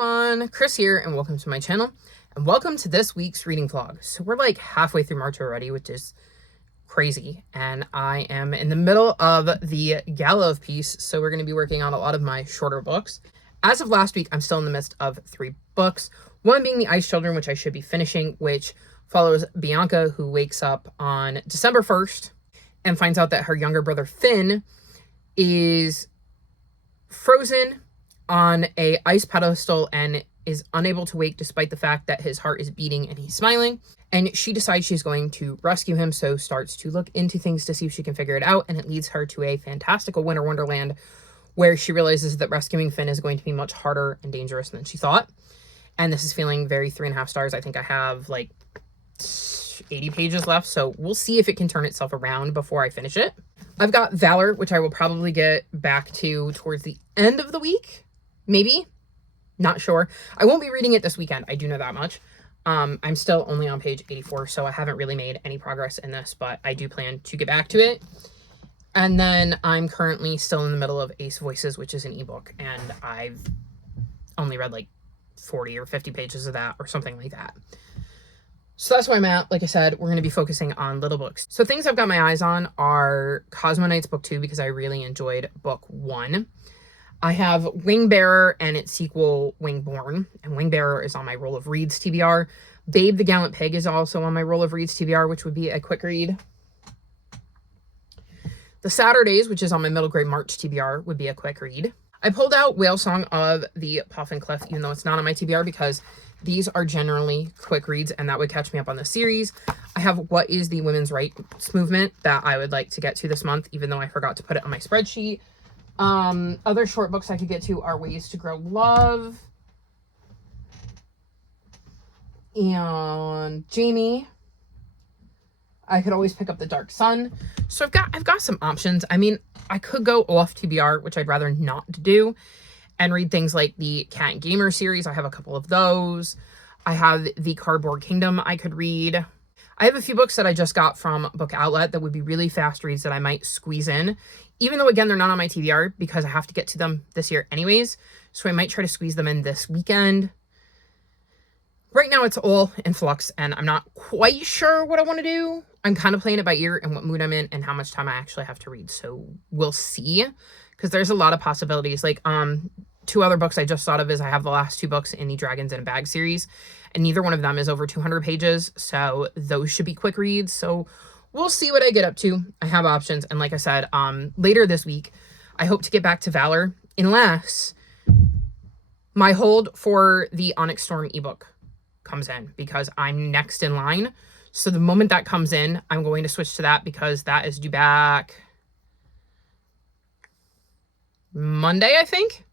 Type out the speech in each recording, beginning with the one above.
everyone, Chris here, and welcome to my channel, and welcome to this week's reading vlog. So we're like halfway through March already, which is crazy, and I am in the middle of the Gala of Peace, so we're going to be working on a lot of my shorter books. As of last week, I'm still in the midst of 3 books, one being The Ice Children, which I should be finishing, which follows Bianca, who wakes up on December 1st and finds out that her younger brother Finn is frozen on a ice pedestal and is unable to wake despite the fact that his heart is beating and he's smiling. And she decides she's going to rescue him, so starts to look into things to see if she can figure it out, and it leads her to a fantastical winter wonderland where she realizes that rescuing Finn is going to be much harder and dangerous than she thought. And this is feeling very 3.5 stars. I think I have like 80 pages left, so we'll see if it can turn itself around before I finish it. I've got Valor, which I will probably get back to towards the end of the week. Maybe. Not sure. I won't be reading it this weekend. I do know that much. I'm still only on page 84, so I haven't really made any progress in this, but I do plan to get back to it. And then I'm currently still in the middle of Ace Voices, which is an ebook, and I've only read like 40 or 50 pages of that or something like that. So that's where I'm at. Like I said, we're going to be focusing on little books. So things I've got my eyes on are Cosmo Knights Book 2, because I really enjoyed Book 1. I have Wingbearer and its sequel, Wingborn, and Wingbearer is on my Roll of Reads TBR. Babe the Gallant Pig is also on my Roll of Reads TBR, which would be a quick read. The Saturdays, which is on my Middle Grade March TBR, would be a quick read. I pulled out Whale Song of the Puffin Cliff, even though it's not on my TBR, because these are generally quick reads, and that would catch me up on the series. I have What is the Women's Rights Movement that I would like to get to this month, even though I forgot to put it on my spreadsheet. Other short books I could get to are Ways to Grow Love and Jamie. I could always pick up The Dark Sun. So I've got some options. I mean, I could go off TBR, which I'd rather not do, and read things like the Cat and Gamer series. I have a couple of those. I have the Cardboard Kingdom I could read. I have a few books that I just got from Book Outlet that would be really fast reads that I might squeeze in, even though, again, they're not on my TBR because I have to get to them this year anyways. So I might try to squeeze them in this weekend. Right now, it's all in flux, and I'm not quite sure what I want to do. I'm kind of playing it by ear and what mood I'm in and how much time I actually have to read. So we'll see, because there's a lot of possibilities. Like, 2 other books I just thought of is I have the last 2 books in the Dragons in a Bag series, and neither one of them is over 200 pages, so those should be quick reads. So we'll see what I get up to. I have options, and like I said, later this week, I hope to get back to Valor, unless my hold for the Onyx Storm ebook comes in, because I'm next in line. So the moment that comes in, I'm going to switch to that, because that is due back Monday, I think,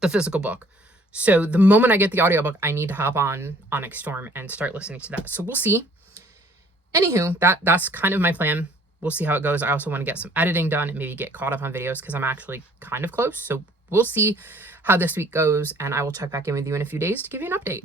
the physical book. So the moment I get the audiobook, I need to hop on Onyx Storm and start listening to that. So we'll see. Anywho, that's kind of my plan. We'll see how it goes. I also want to get some editing done and maybe get caught up on videos, because I'm actually kind of close. So we'll see how this week goes, and I will check back in with you in a few days to give you an update.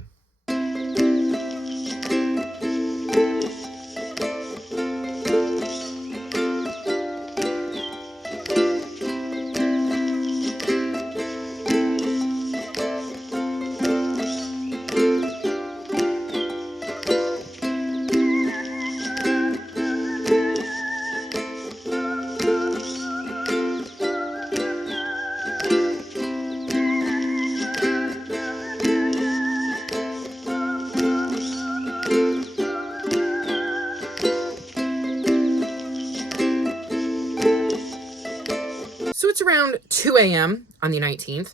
So it's around 2 a.m. on the 19th,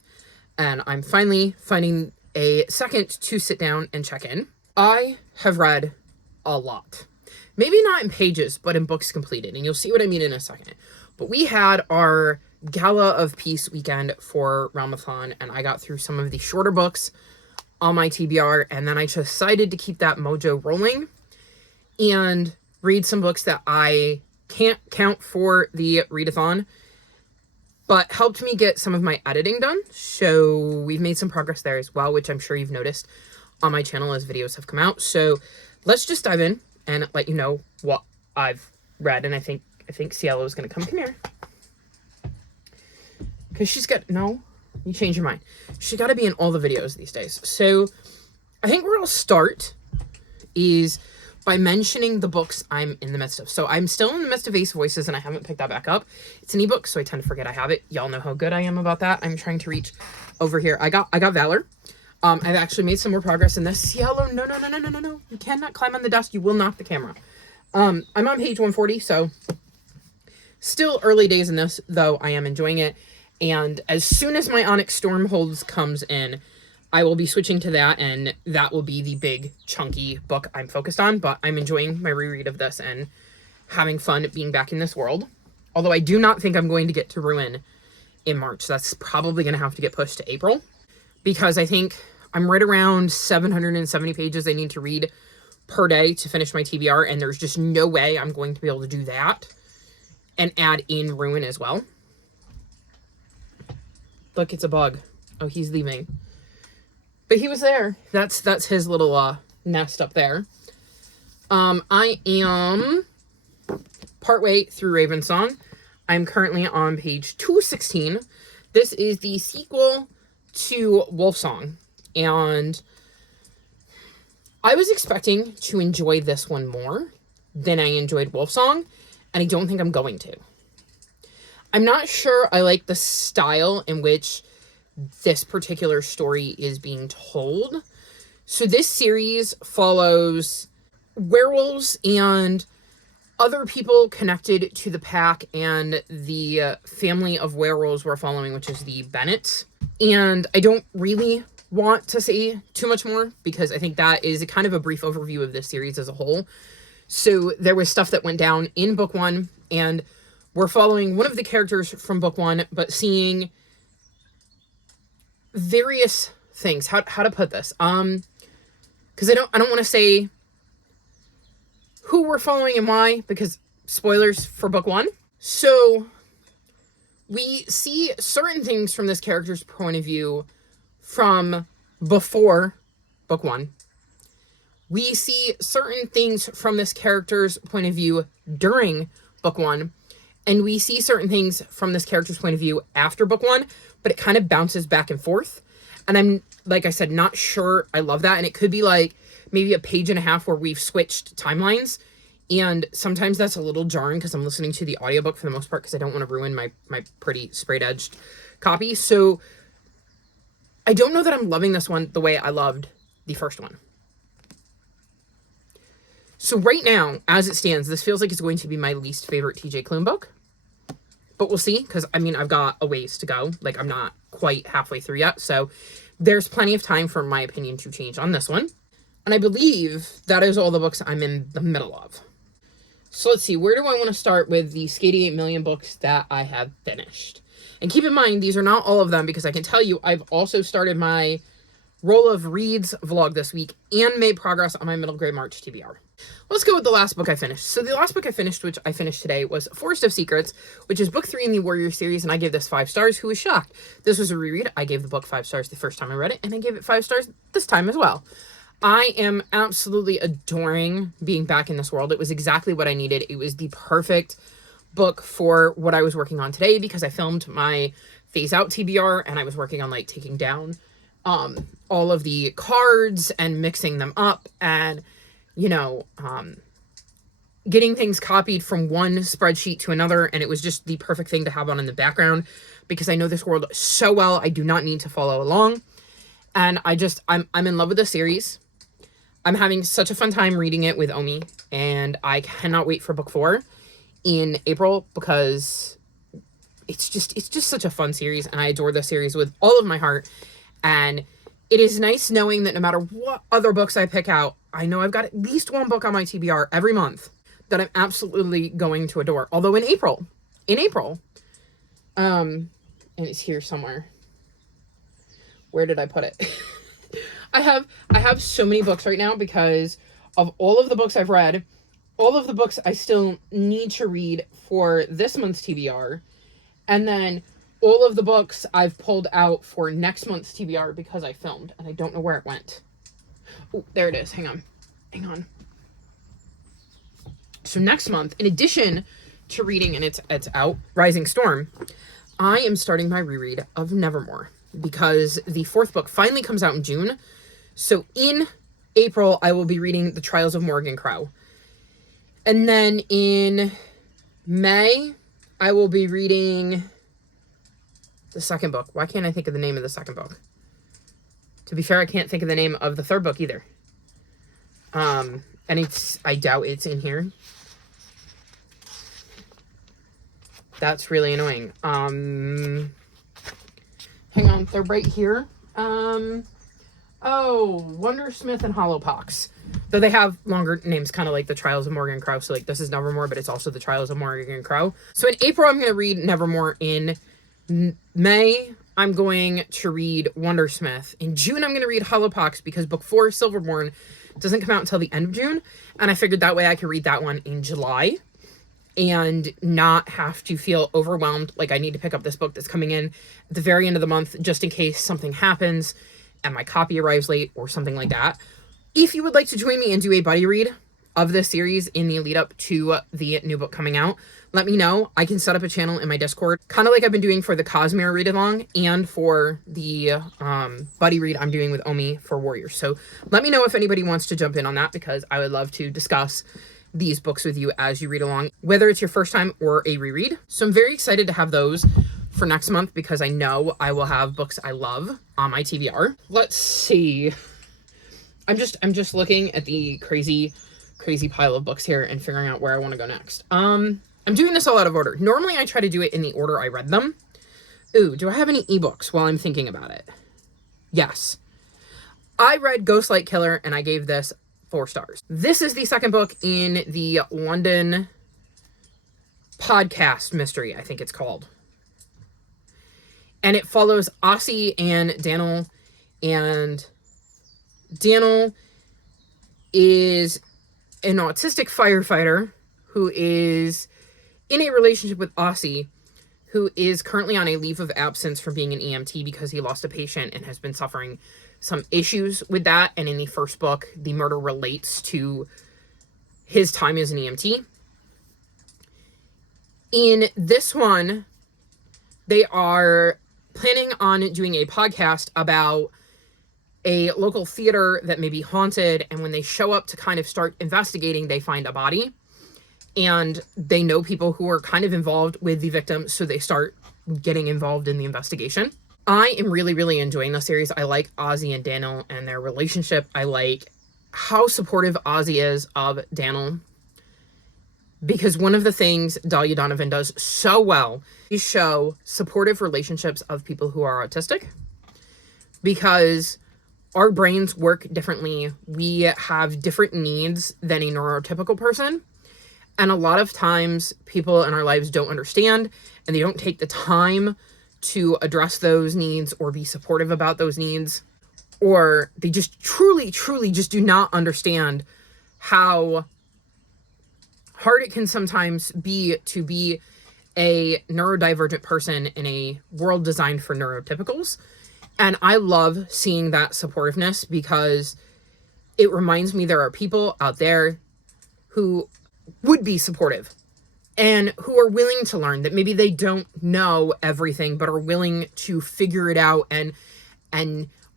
and I'm finally finding a second to sit down and check in. I have read a lot. Maybe not in pages, but in books completed, and you'll see what I mean in a second. But we had our Gala of Peace weekend for Realmathon, and I got through some of the shorter books on my TBR, and then I decided to keep that mojo rolling and read some books that I can't count for the readathon, but helped me get some of my editing done. So we've made some progress there as well, which I'm sure you've noticed on my channel as videos have come out. So let's just dive in and let you know what I've read. And I think Cielo is going to come here. Because she's got, no, You change your mind. She got to be in all the videos these days. So I think where I'll start is by mentioning the books I'm in the midst of. So I'm still in the midst of Ace Voices, and I haven't picked that back up. It's an ebook, so I tend to forget I have it. Y'all know how good I am about that. I'm trying to reach over here. I got Valor. I've actually made some more progress in this. Yellow, no. You cannot climb on the desk. You will knock the camera. I'm on page 140, so still early days in this, though I am enjoying it. And as soon as my Onyx Stormholds comes in, I will be switching to that, and that will be the big, chunky book I'm focused on. But I'm enjoying my reread of this and having fun being back in this world. Although I do not think I'm going to get to Ruin in March. That's probably going to have to get pushed to April, because I think I'm right around 770 pages I need to read per day to finish my TBR, and there's just no way I'm going to be able to do that and add in Ruin as well. Look, it's a bug. Oh, he's leaving. But he was there. That's his little nest up there. I am partway through Ravensong. I'm currently on page 216. This is the sequel to Wolfsong, and I was expecting to enjoy this one more than I enjoyed Wolfsong, and I don't think I'm going to. I'm not sure I like the style in which this particular story is being told. So this series follows werewolves and other people connected to the pack and the family of werewolves we're following, which is the Bennets. And I don't really want to say too much more, because I think that is a kind of a brief overview of this series as a whole. So there was stuff that went down in book one, and we're following one of the characters from book one, but seeing various things. How to put this? Because I don't want to say who we're following and why, because spoilers for book one. So we see certain things from this character's point of view from before book one. We see certain things from this character's point of view during book one. And we see certain things from this character's point of view after book one, but it kind of bounces back and forth. And I'm, like I said, not sure I love that. And it could be like maybe a page and a half where we've switched timelines. And sometimes that's a little jarring because I'm listening to the audiobook for the most part, because I don't want to ruin my pretty sprayed-edged copy. So I don't know that I'm loving this one the way I loved the first one. So right now, as it stands, this feels like it's going to be my least favorite TJ Klune book. But we'll see, because, I mean, I've got a ways to go. Like, I'm not quite halfway through yet. So there's plenty of time for my opinion to change on this one. And I believe that is all the books I'm in the middle of. So let's see, where do I want to start with the Skady 8 Million books that I have finished? And keep in mind, these are not all of them, because I can tell you I've also started my Roll of Reads vlog this week and made progress on my middle grade March TBR. Let's go with the last book I finished. So the last book I finished, which I finished today, was Forest of Secrets, which is book 3 in the Warrior series, and I gave this 5 stars. Who was shocked? This was a reread. I gave the book 5 stars the first time I read it, and I gave it 5 stars this time as well. I am absolutely adoring being back in this world. It was exactly what I needed. It was the perfect book for what I was working on today, because I filmed my phase out TBR, and I was working on like taking down all of the cards and mixing them up, and you know, getting things copied from one spreadsheet to another. And it was just the perfect thing to have on in the background, because I know this world so well. I do not need to follow along. And I'm in love with the series. I'm having such a fun time reading it with Omi, and I cannot wait for book 4 in April, because it's just such a fun series, and I adore the series with all of my heart. And it is nice knowing that no matter what other books I pick out, I know I've got at least one book on my TBR every month that I'm absolutely going to adore. Although in April, and it's here somewhere. Where did I put it? I have so many books right now, because of all of the books I've read, all of the books I still need to read for this month's TBR, and then all of the books I've pulled out for next month's TBR because I filmed, and I don't know where it went. Oh, there it is. Hang on. So next month, in addition to reading, and it's out, Rising Storm, I am starting my reread of Nevermore. because the 4th book finally comes out in June. So in April, I will be reading The Trials of Morgan Crow. And then in May, I will be reading the 2nd book. Why can't I think of the name of the 2nd book? To be fair, I can't think of the name of the 3rd book either. And I doubt it's in here. That's really annoying. Hang on, they're right here. Wondersmith and Hollowpox. Though they have longer names, kind of like The Trials of Morgan Crow. So, like, this is Nevermore, but it's also The Trials of Morgan Crow. So, in April, I'm going to read Nevermore. In May, I'm going to read Wondersmith. In June, I'm going to read Hollowpox because book 4, Silverborn, doesn't come out until the end of June. And I figured that way I could read that one in July and not have to feel overwhelmed like I need to pick up this book that's coming in at the very end of the month just in case something happens and my copy arrives late or something like that. If you would like to join me and do a buddy read of this series in the lead up to the new book coming out, let me know. I can set up a channel in my Discord, kind of like I've been doing for the Cosmere read along and for the buddy read I'm doing with Omi for Warriors. So let me know if anybody wants to jump in on that, because I would love to discuss these books with you as you read along, whether it's your first time or a reread. So I'm very excited to have those for next month because I know I will have books I love on my TBR. Let's see. I'm just looking at the crazy pile of books here and figuring out where I want to go next. I'm doing this all out of order. Normally I try to do it in the order I read them. Ooh, do I have any ebooks while I'm thinking about it? Yes. I read Ghostlight Killer and I gave this 4 stars. This is the 2nd book in the London podcast mystery, I think it's called. And it follows Aussie and Daniel. And Daniel is an autistic firefighter who is in a relationship with Aussie, who is currently on a leave of absence from being an EMT because he lost a patient and has been suffering some issues with that. And in the 1st book, the murder relates to his time as an EMT. In this one, they are planning on doing a podcast about a local theater that may be haunted. And when they show up to kind of start investigating, they find a body. And they know people who are kind of involved with the victim, so they start getting involved in the investigation. I am really, really enjoying the series. I like Ozzy and Daniel and their relationship. I like how supportive Ozzy is of Daniel, because one of the things Dahlia Donovan does so well is show supportive relationships of people who are autistic, because our brains work differently. We have different needs than a neurotypical person. And a lot of times people in our lives don't understand and they don't take the time to address those needs or be supportive about those needs, or they just truly just do not understand how hard it can sometimes be to be a neurodivergent person in a world designed for neurotypicals. And I love seeing that supportiveness because it reminds me there are people out there who would be supportive and who are willing to learn, that maybe they don't know everything, but are willing to figure it out and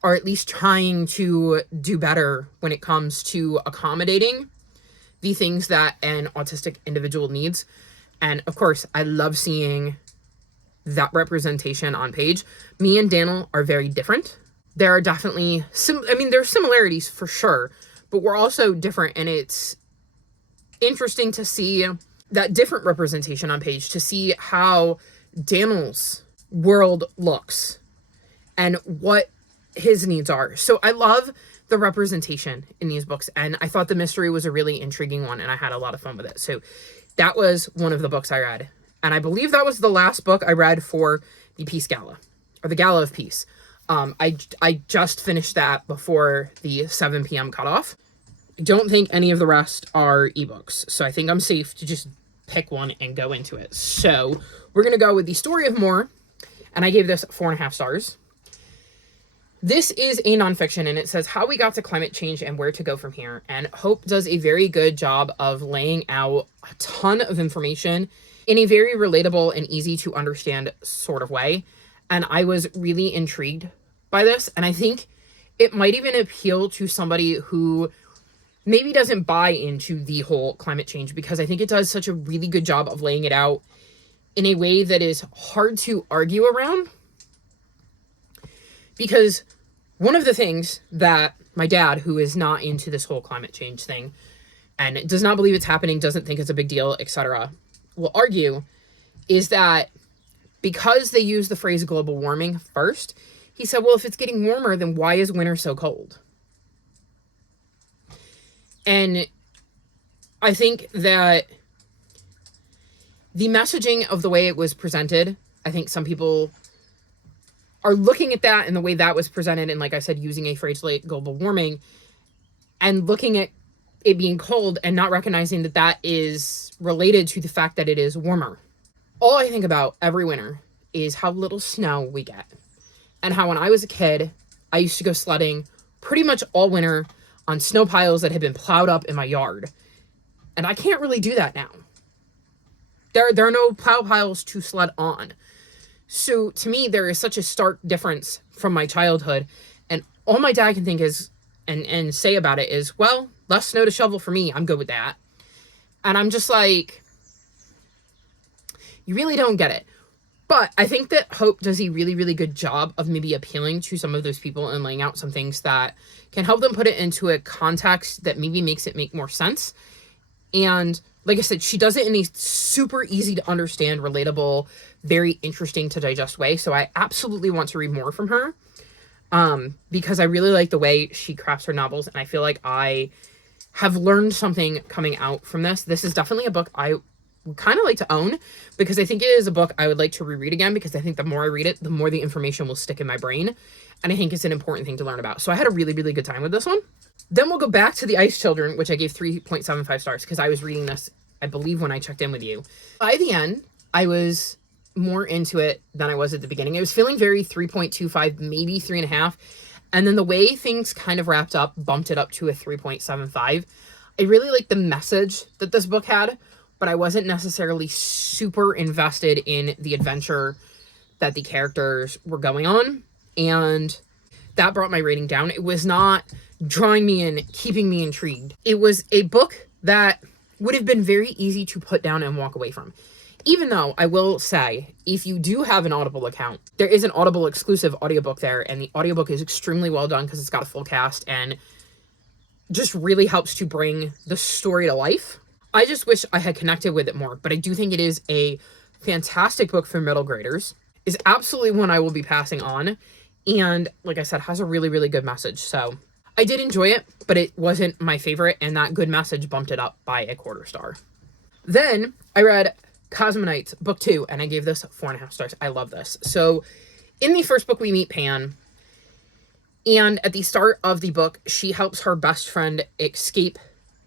are at least trying to do better when it comes to accommodating the things that an autistic individual needs. And of course, I love seeing that representation on page. Me and Daniel are very different. There are definitely there's similarities for sure, but we're also different, and it's interesting to see that different representation on page, to see how Daniel's world looks and what his needs are. So I love the representation in these books, and I thought the mystery was a really intriguing one, and I had a lot of fun with it. So that was one of the books I read, and I believe that was the last book I read for the Peace Gala, or the Gala of Peace. I just finished that before the 7 p.m. cutoff. I don't think any of the rest are ebooks, so I think I'm safe to just pick one and go into it. So we're going to go with The Story of More, and I gave this 4.5 stars. This is a nonfiction, and it says how we got to climate change and where to go from here. And Hope does a very good job of laying out a ton of information in a very relatable and easy to understand sort of way. And I was really intrigued by this. And I think it might even appeal to somebody who maybe doesn't buy into the whole climate change, because I think it does such a really good job of laying it out in a way that is hard to argue around. Because one of the things that my dad, who is not into this whole climate change thing and does not believe it's happening, doesn't think it's a big deal, etc., will argue is that because they use the phrase global warming first, he said, well, if it's getting warmer, then why is winter so cold? And I think that the messaging of the way it was presented, I think some people are looking at that and the way that was presented, and like I said, using a phrase like global warming and looking at it being cold and not recognizing that that is related to the fact that it is warmer. All I think about every winter is how little snow we get, and how when I was a kid, I used to go sledding pretty much all winter on snow piles that had been plowed up in my yard. And I can't really do that now. There are no plow piles to sled on. So to me, there is such a stark difference from my childhood. And all my dad can think is and say about it is, well, less snow to shovel for me. I'm good with that. And I'm just like, you really don't get it. But I think that Hope does a really, really good job of maybe appealing to some of those people and laying out some things that can help them put it into a context that maybe makes it make more sense. And like I said, she does it in a super easy to understand, relatable, very interesting to digest way. So I absolutely want to read more from her, because I really like the way she crafts her novels. And I feel like I have learned something coming out from this. This is definitely a book I would kind of like to own, because I think it is a book I would like to reread again, because I think the more I read it, the more the information will stick in my brain. And I think it's an important thing to learn about. So I had a really, really good time with this one. Then we'll go back to The Ice Children, which I gave 3.75 stars because I was reading this, I believe, when I checked in with you. By the end, I was more into it than I was at the beginning. I was feeling very 3.25, maybe 3.5. And then the way things kind of wrapped up bumped it up to a 3.75. I really liked the message that this book had, but I wasn't necessarily super invested in the adventure that the characters were going on. And that brought my rating down. It was not drawing me in, keeping me intrigued. It was a book that would have been very easy to put down and walk away from. Even though I will say, if you do have an Audible account, there is an Audible exclusive audiobook there, and the audiobook is extremely well done because it's got a full cast and just really helps to bring the story to life. I just wish I had connected with it more, but I do think it is a fantastic book for middle graders. Is absolutely one I will be passing on, and like I said, has a really, really good message. So I did enjoy it, but it wasn't my favorite, and that good message bumped it up by a 1/4 star. Then I read Cosmonites, book 2, and I gave this 4.5 stars. I love this. So in the first book, we meet Pan, and at the start of the book, she helps her best friend escape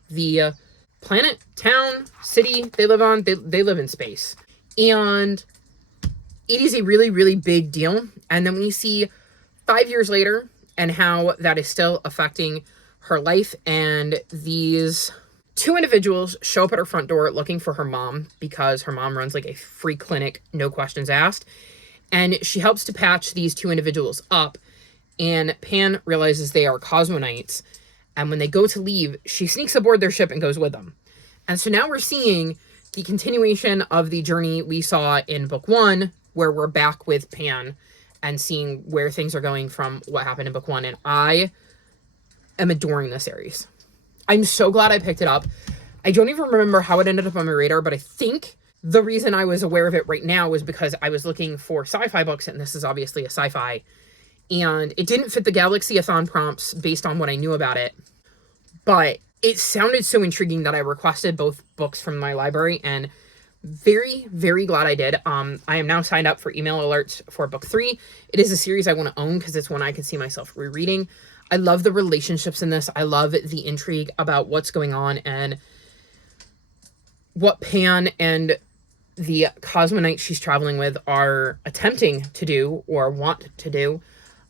the planet, town, city they live on. They live in space. And it is a really, really big deal. And then we see 5 years later and how that is still affecting her life. And these 2 individuals show up at her front door looking for her mom, because her mom runs like a free clinic, no questions asked. And she helps to patch these 2 individuals up. And Pan realizes they are cosmonites. And when they go to leave, she sneaks aboard their ship and goes with them. And so now we're seeing the continuation of the journey we saw in book 1, where we're back with Pan and seeing where things are going from what happened in book 1. And I am adoring this series. I'm so glad I picked it up. I don't even remember how it ended up on my radar, but I think the reason I was aware of it right now was because I was looking for sci-fi books, and this is obviously a sci-fi. And it didn't fit the Galaxy-a-thon prompts based on what I knew about it. But it sounded so intriguing that I requested both books from my library, and very, very glad I did. I am now signed up for email alerts for book 3. It is a series I want to own because it's one I can see myself rereading. I love the relationships in this. I love the intrigue about what's going on and what Pan and the cosmonite she's traveling with are attempting to do or want to do.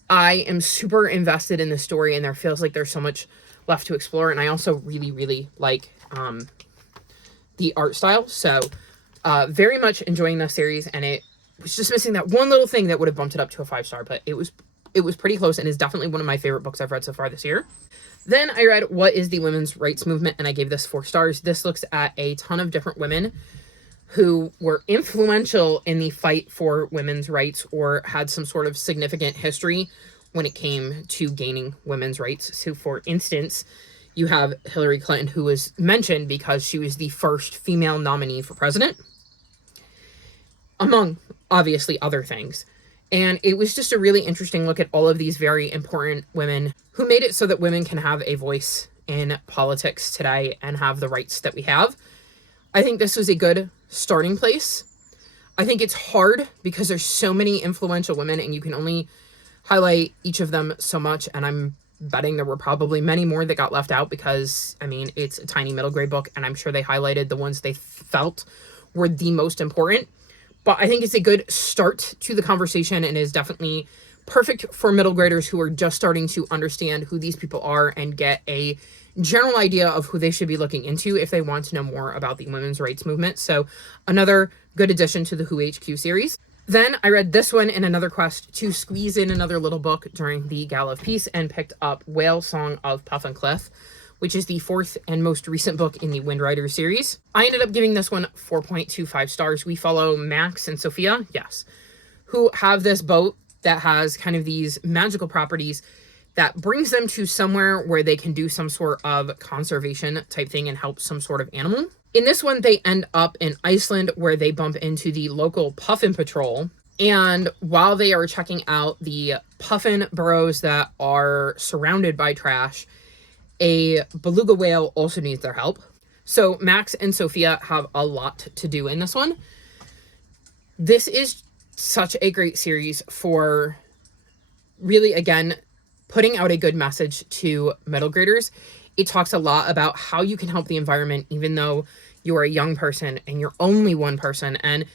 I am super invested in the story, and there feels like there's so much left to explore. And I also really, really like the art style. So very much enjoying this series, and it was just missing that one little thing that would have bumped it up to a 5-star, but it was pretty close and is definitely one of my favorite books I've read so far this year. Then I read What is the Women's Rights Movement, and I gave this 4 stars. This looks at a ton of different women who were influential in the fight for women's rights or had some sort of significant history when it came to gaining women's rights. So for instance, you have Hillary Clinton, who was mentioned because she was the first female nominee for president, among obviously other things. And it was just a really interesting look at all of these very important women who made it so that women can have a voice in politics today and have the rights that we have. I think this was a good starting place. I think it's hard because there's so many influential women and you can only highlight each of them so much. And I'm betting there were probably many more that got left out because, I mean, it's a tiny middle grade book and I'm sure they highlighted the ones they felt were the most important. But I think it's a good start to the conversation and is definitely perfect for middle graders who are just starting to understand who these people are and get a general idea of who they should be looking into if they want to know more about the women's rights movement. So another good addition to the Who HQ series. Then I read this one in another quest to squeeze in another little book during the Gala of Peace and picked up Whale Song of Puff and Cliff, which is the 4th and most recent book in the Wind Riders series. I ended up giving this one 4.25 stars. We follow Max and Sophia, yes, who have this boat that has kind of these magical properties that brings them to somewhere where they can do some sort of conservation type thing and help some sort of animal. In this one, they end up in Iceland where they bump into the local puffin patrol. And while they are checking out the puffin burrows that are surrounded by trash, a beluga whale also needs their help. So Max and Sophia have a lot to do in this one. This is such a great series for really, again, putting out a good message to middle graders. It talks a lot about how you can help the environment, even though you're a young person and you're only one person, and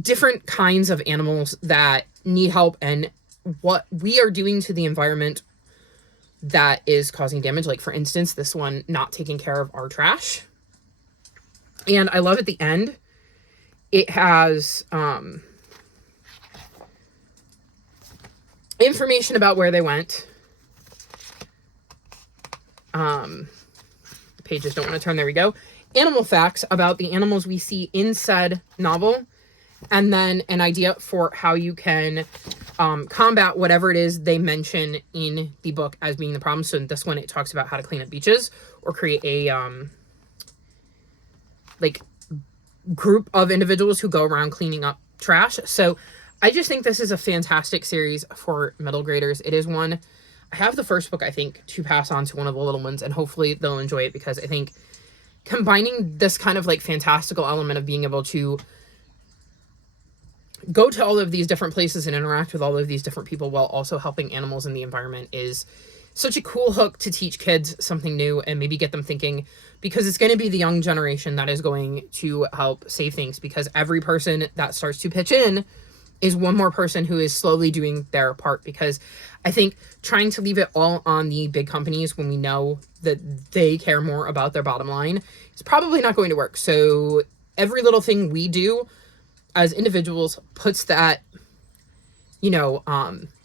different kinds of animals that need help and what we are doing to the environment that is causing damage. Like, for instance, this one not taking care of our trash. And I love at the end, it has information about where they went. Pages don't want to turn. There we go. Animal facts about the animals we see in said novel. And then an idea for how you can combat whatever it is they mention in the book as being the problem. So in this one, it talks about how to clean up beaches or create a like group of individuals who go around cleaning up trash. So I just think this is a fantastic series for middle graders. It is one, I have the first book, I think, to pass on to one of the little ones, and hopefully they'll enjoy it because I think combining this kind of like fantastical element of being able to go to all of these different places and interact with all of these different people while also helping animals in the environment is such a cool hook to teach kids something new and maybe get them thinking, because it's going to be the young generation that is going to help save things, because every person that starts to pitch in is one more person who is slowly doing their part. Because I think trying to leave it all on the big companies when we know that they care more about their bottom line is probably not going to work. So every little thing we do as individuals puts that,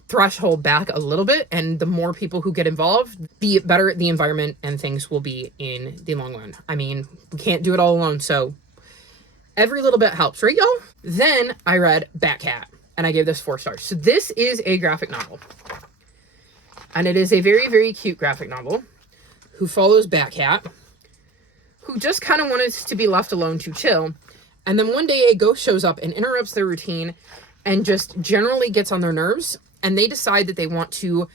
threshold back a little bit. And the more people who get involved, the better the environment and things will be in the long run. I mean, we can't do it all alone. So every little bit helps, right, y'all? Then I read Batcat and I gave this 4 stars. So this is a graphic novel. And it is a very, very cute graphic novel who follows Batcat, who just kind of wanted to be left alone to chill. And then one day a ghost shows up and interrupts their routine and just generally gets on their nerves. And they decide that they want to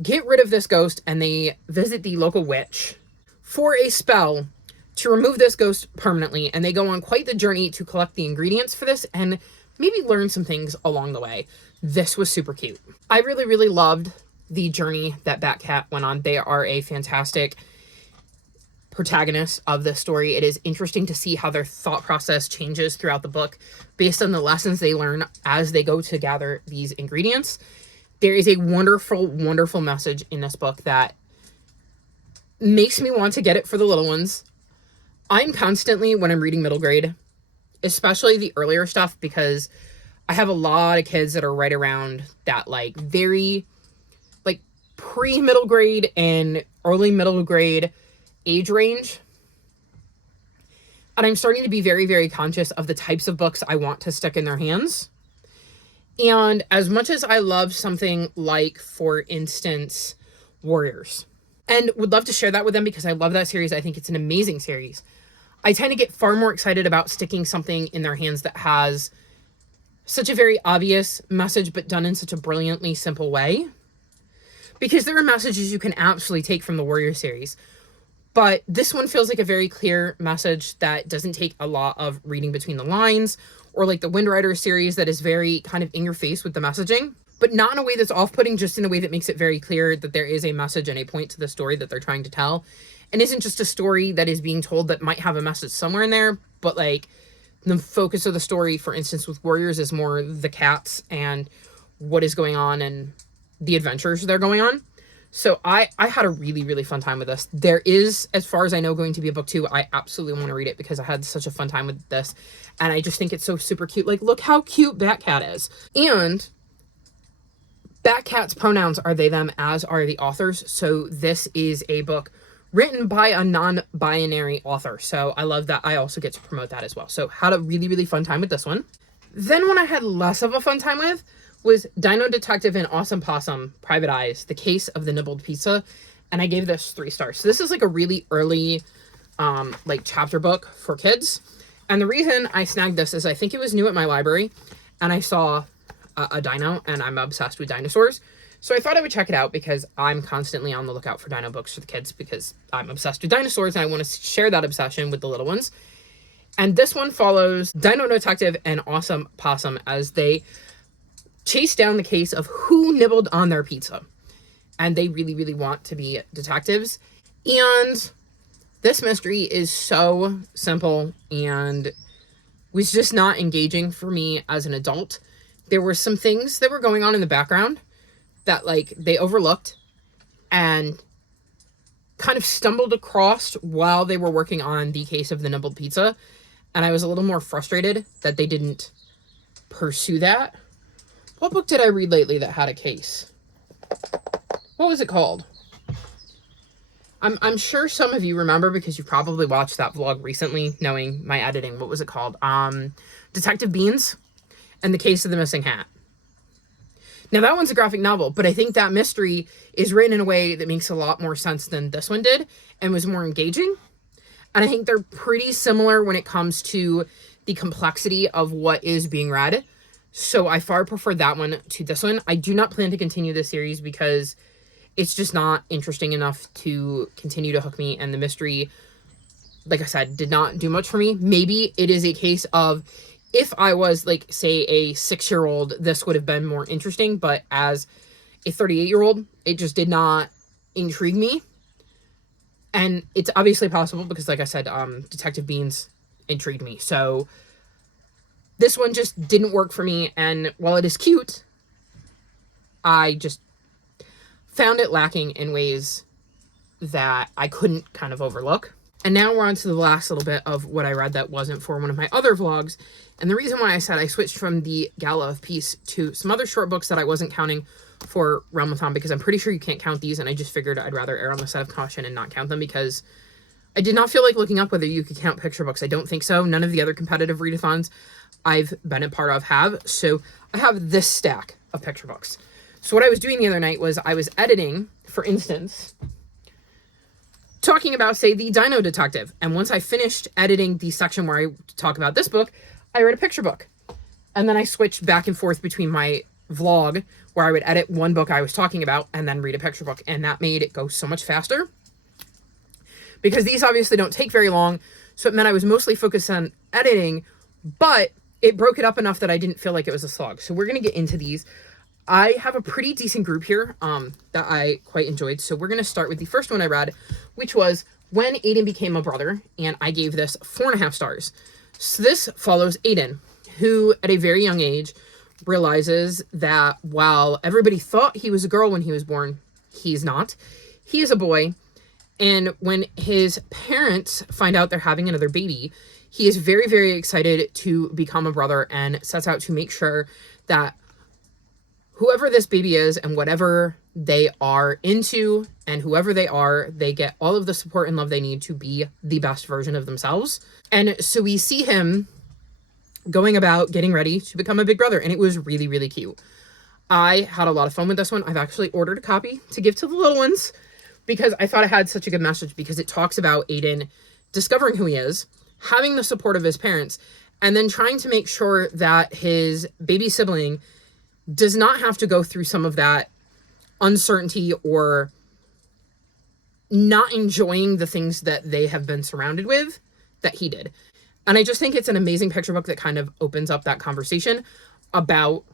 get rid of this ghost, and they visit the local witch for a spell to remove this ghost permanently. And they go on quite the journey to collect the ingredients for this and maybe learn some things along the way. This was super cute. I really, really loved the journey that Batcat went on. They are a fantastic protagonist of this story. It is interesting to see how their thought process changes throughout the book based on the lessons they learn as they go to gather these ingredients. There is a wonderful, wonderful message in this book that makes me want to get it for the little ones. I'm constantly, when I'm reading middle grade, especially the earlier stuff, because I have a lot of kids that are right around that like very like pre-middle grade and early middle grade age range. And I'm starting to be very, very conscious of the types of books I want to stick in their hands. And as much as I love something like, for instance, Warriors, and would love to share that with them because I love that series, I think it's an amazing series, I tend to get far more excited about sticking something in their hands that has such a very obvious message, but done in such a brilliantly simple way. Because there are messages you can absolutely take from the Warrior series, but this one feels like a very clear message that doesn't take a lot of reading between the lines, or like the Wind Rider series that is very kind of in your face with the messaging, but not in a way that's off-putting, just in a way that makes it very clear that there is a message and a point to the story that they're trying to tell, and isn't just a story that is being told that might have a message somewhere in there, but like the focus of the story, for instance, with Warriors is more the cats and what is going on and the adventures they're going on. So I had a really, really fun time with this. There is, as far as I know, going to be a book 2. I absolutely want to read it because I had such a fun time with this. And I just think it's so super cute. Like, look how cute Batcat is. And Batcat's pronouns are they, them, as are the authors. So this is a book written by a non-binary author. So I love that. I also get to promote that as well. So had a really, really fun time with this one. Then one I had less of a fun time with was Dino Detective and Awesome Possum, Private Eyes, The Case of the Nibbled Pizza. And I gave this 3 stars. So this is like a really early like chapter book for kids. And the reason I snagged this is I think it was new at my library and I saw a dino, and I'm obsessed with dinosaurs. So I thought I would check it out because I'm constantly on the lookout for dino books for the kids because I'm obsessed with dinosaurs and I want to share that obsession with the little ones. And this one follows Dino Detective and Awesome Possum as they chase down the case of who nibbled on their pizza. And they really, really want to be detectives. And this mystery is so simple and was just not engaging for me as an adult. There were some things that were going on in the background that like they overlooked and kind of stumbled across while they were working on the case of the nibbled pizza. And I was a little more frustrated that they didn't pursue that. What book did I read lately that had a case? What was it called? I'm sure some of you remember because you probably watched that vlog recently, knowing my editing. What was it called? Detective Beans and the Case of the Missing Hat. Now, that one's a graphic novel, but I think that mystery is written in a way that makes a lot more sense than this one did and was more engaging. And I think they're pretty similar when it comes to the complexity of what is being read. So I far prefer that one to this one. I do not plan to continue this series because it's just not interesting enough to continue to hook me. And the mystery, like I said, did not do much for me. Maybe it is a case of if I was like, say, a 6-year-old, this would have been more interesting. But as a 38-year-old, it just did not intrigue me. And it's obviously possible because, like I said, Detective Beans intrigued me. So this one just didn't work for me. And while it is cute, I just found it lacking in ways that I couldn't kind of overlook. And now we're on to the last little bit of what I read that wasn't for one of my other vlogs. And the reason why I said I switched from the Gala of Peace to some other short books that I wasn't counting for Realmathon, because I'm pretty sure you can't count these, and I just figured I'd rather err on the side of caution and not count them, because I did not feel like looking up whether you could count picture books. I don't think so. None of the other competitive readathons I've been a part of have. So I have this stack of picture books. So what I was doing the other night was I was editing, for instance, talking about, say, the Dino Detective. And once I finished editing the section where I talk about this book, I read a picture book. And then I switched back and forth between my vlog, where I would edit one book I was talking about and then read a picture book. And that made it go so much faster, because these obviously don't take very long. So it meant I was mostly focused on editing, but it broke it up enough that I didn't feel like it was a slog. So we're going to get into these. I have a pretty decent group here that I quite enjoyed. So we're going to start with the first one I read, which was When Aiden Became a Brother. And I gave this 4.5 stars. So this follows Aiden, who at a very young age realizes that while everybody thought he was a girl when he was born, he's not. He is a boy. And when his parents find out they're having another baby, he is very, very excited to become a brother and sets out to make sure that whoever this baby is and whatever they are into and whoever they are, they get all of the support and love they need to be the best version of themselves. And so we see him going about getting ready to become a big brother, and it was really, really cute. I had a lot of fun with this one. I've actually ordered a copy to give to the little ones because I thought it had such a good message, because it talks about Aiden discovering who he is, having the support of his parents, and then trying to make sure that his baby sibling does not have to go through some of that uncertainty or not enjoying the things that they have been surrounded with that he did. And I just think it's an amazing picture book that kind of opens up that conversation about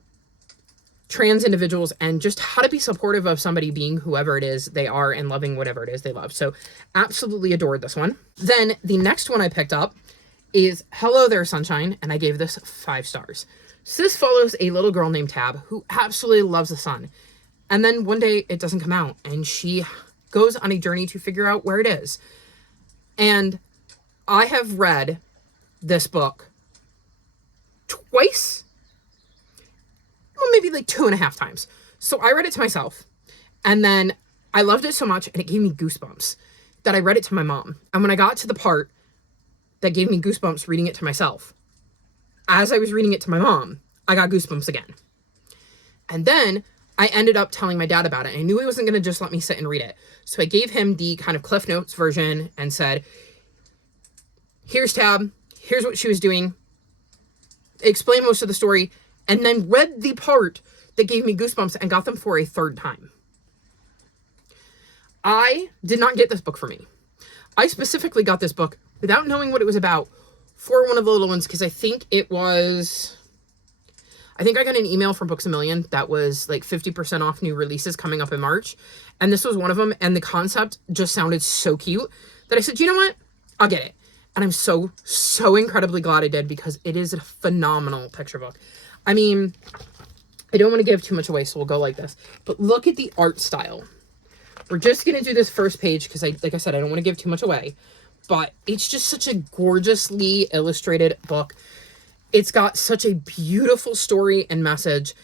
trans individuals and just how to be supportive of somebody being whoever it is they are and loving whatever it is they love. So absolutely adored this one. Then the next one I picked up is Hello There Sunshine, and I gave this 5 stars. So this follows a little girl named Tab who absolutely loves the sun. And then one day it doesn't come out, and she goes on a journey to figure out where it is. And I have read this book twice, well, maybe like 2.5 times. So I read it to myself, and then I loved it so much and it gave me goosebumps that I read it to my mom. And when I got to the part that gave me goosebumps reading it to myself, as I was reading it to my mom, I got goosebumps again. And then I ended up telling my dad about it. I knew he wasn't going to just let me sit and read it. So I gave him the kind of Cliff Notes version and said, here's Tab, here's what she was doing, explain most of the story, and then read the part that gave me goosebumps and got them for a 3rd time. I did not get this book for me. I specifically got this book without knowing what it was about for one of the little ones, because I think I got an email from Books A Million that was like 50% off new releases coming up in March. And this was one of them. And the concept just sounded so cute that I said, you know what? I'll get it. And I'm so, so incredibly glad I did, because it is a phenomenal picture book. I mean, I don't want to give too much away, so we'll go like this. But look at the art style. We're just going to do this first page because, like I said, I don't want to give too much away. But it's just such a gorgeously illustrated book. It's got such a beautiful story and message.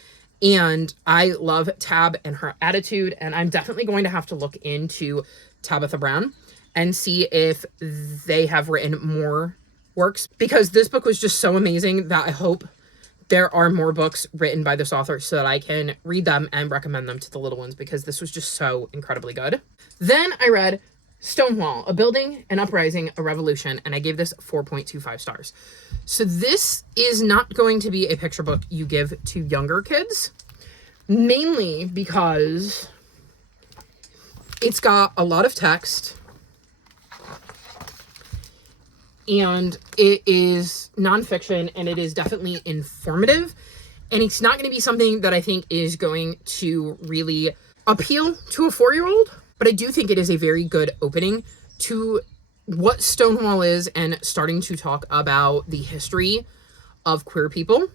And I love Tab and her attitude. And I'm definitely going to have to look into Tabitha Brown and see if they have written more works, because this book was just so amazing that I hope there are more books written by this author so that I can read them and recommend them to the little ones, because this was just so incredibly good. Then I read Stonewall, A Building, an Uprising, a Revolution, and I gave this 4.25 stars. So this is not going to be a picture book you give to younger kids, mainly because it's got a lot of text and it is nonfiction, and it is definitely informative, and it's not going to be something that I think is going to really appeal to a 4-year-old, but I do think it is a very good opening to what Stonewall is and starting to talk about the history of queer people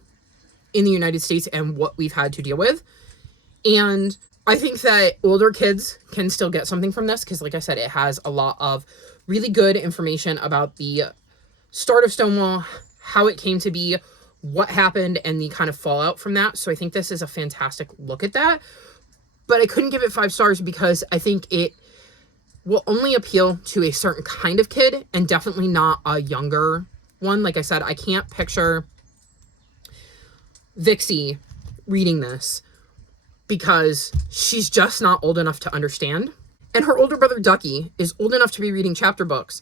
in the United States and what we've had to deal with. And I think that older kids can still get something from this, because like I said, it has a lot of really good information about the start of Stonewall, how it came to be, what happened, and the kind of fallout from that. So I think this is a fantastic look at that. But I couldn't give it 5 stars because I think it will only appeal to a certain kind of kid and definitely not a younger one. Like I said, I can't picture Vixie reading this because she's just not old enough to understand. And her older brother Ducky is old enough to be reading chapter books,